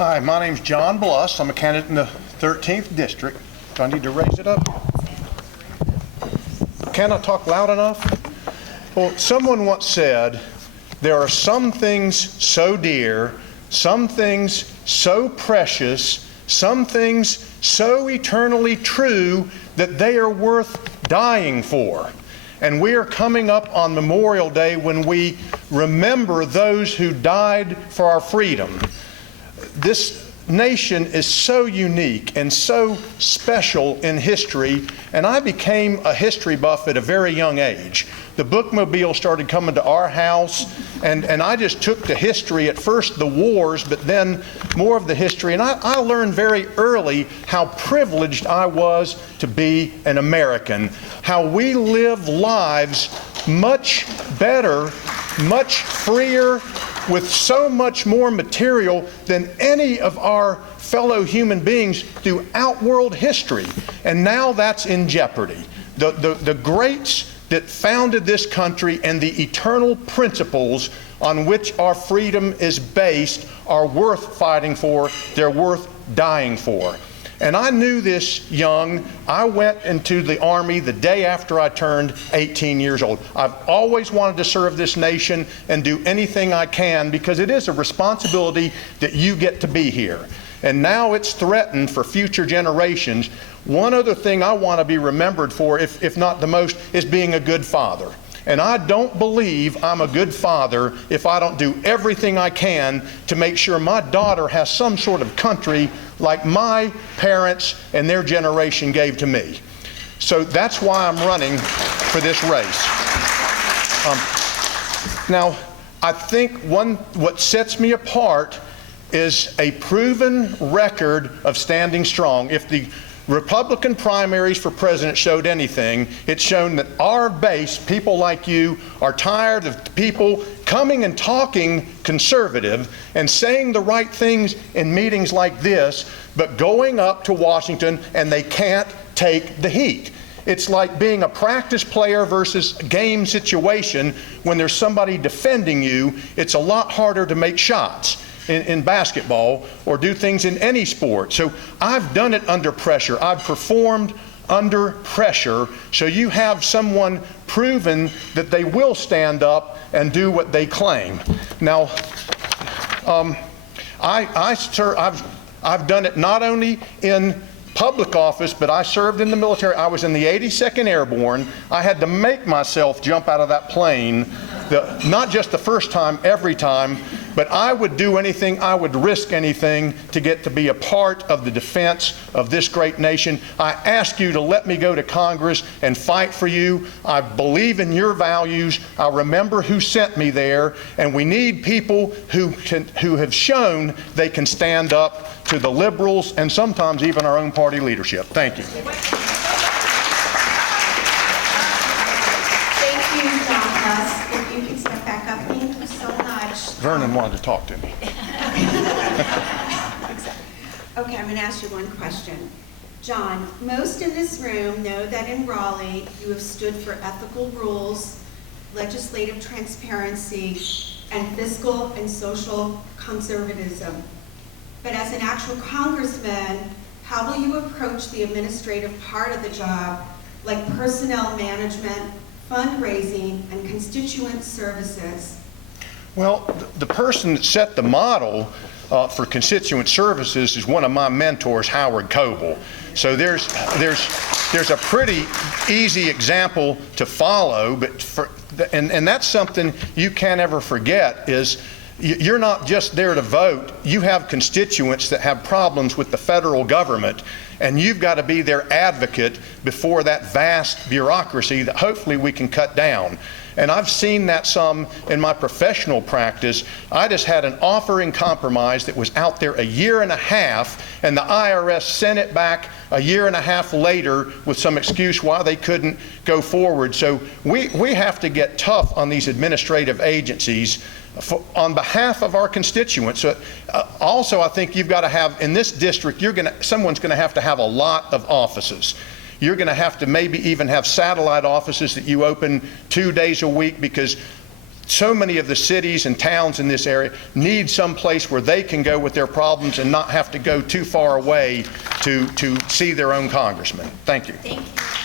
Hi, my name's John Blust. I'm a candidate in the 13th District. Do I need to raise it up? Can I talk loud enough? Well, someone once said, there are some things so dear, some things so precious, some things so eternally true that they are worth dying for. And we are coming up on Memorial Day when we remember those who died for our freedom. This nation is so unique and so special in history, and I became a history buff at a very young age. The bookmobile started coming to our house, and I just took to history, at first the wars, but then more of the history. And I learned very early how privileged I was to be an American, how we live lives much better, much freer, with so much more material than any of our fellow human beings throughout world history. And now that's in jeopardy. The greats that founded this country and the eternal principles on which our freedom is based are worth fighting for. They're worth dying for. And I knew this young. I went into the Army the day after I turned 18 years old. I've always wanted to serve this nation and do anything I can, because it is a responsibility that you get to be here. And now it's threatened for future generations. One other thing I want to be remembered for, if not the most, is being a good father. And I don't believe I'm a good father if I don't do everything I can to make sure my daughter has some sort of country like my parents and their generation gave to me. So that's why I'm running for this race. Now, I think what sets me apart is a proven record of standing strong. If the Republican primaries for president showed anything, it's shown that our base, people like you, are tired of people coming and talking conservative and saying the right things in meetings like this, but going up to Washington and they can't take the heat. It's like being a practice player versus game situation. When there's somebody defending you, it's a lot harder to make shots in basketball or do things in any sport. So I've done it under pressure. I've performed under pressure. So you have someone proven that they will stand up and do what they claim. Now, I've done it not only in public office, but I served in the military. I was in the 82nd Airborne. I had to make myself jump out of that plane, not just the first time, every time, but I would do anything, I would risk anything to get to be a part of the defense of this great nation. I ask you to let me go to Congress and fight for you. I believe in your values. I remember who sent me there, and we need people who have shown they can stand up to the liberals and sometimes even our own party leadership. Thank you. Thank you, John Blust. If you can step back up, thank you so much. Vernon wanted to talk to me. Okay, I'm going to ask you one question. John, most in this room know that in Raleigh you have stood for ethical rules, legislative transparency, and fiscal and social conservatism. But as an actual congressman, how will you approach the administrative part of the job, like personnel management, fundraising, and constituent services? Well, the person that set the model for constituent services is one of my mentors, Howard Coble. So there's a pretty easy example to follow, but and that's something you can't ever forget is you're not just there to vote. You have constituents that have problems with the federal government, and you've got to be their advocate before that vast bureaucracy that hopefully we can cut down. And I've seen that some in my professional practice. I just had an offering compromise that was out there a year and a half, and the IRS sent it back a year and a half later with some excuse why they couldn't go forward. So we have to get tough on these administrative agencies on behalf of our constituents. Also, I think you've got to have, in this district, someone's going to have a lot of offices. You're going to have to maybe even have satellite offices that you open 2 days a week, because so many of the cities and towns in this area need some place where they can go with their problems and not have to go too far away to see their own congressman. Thank you. Thank you.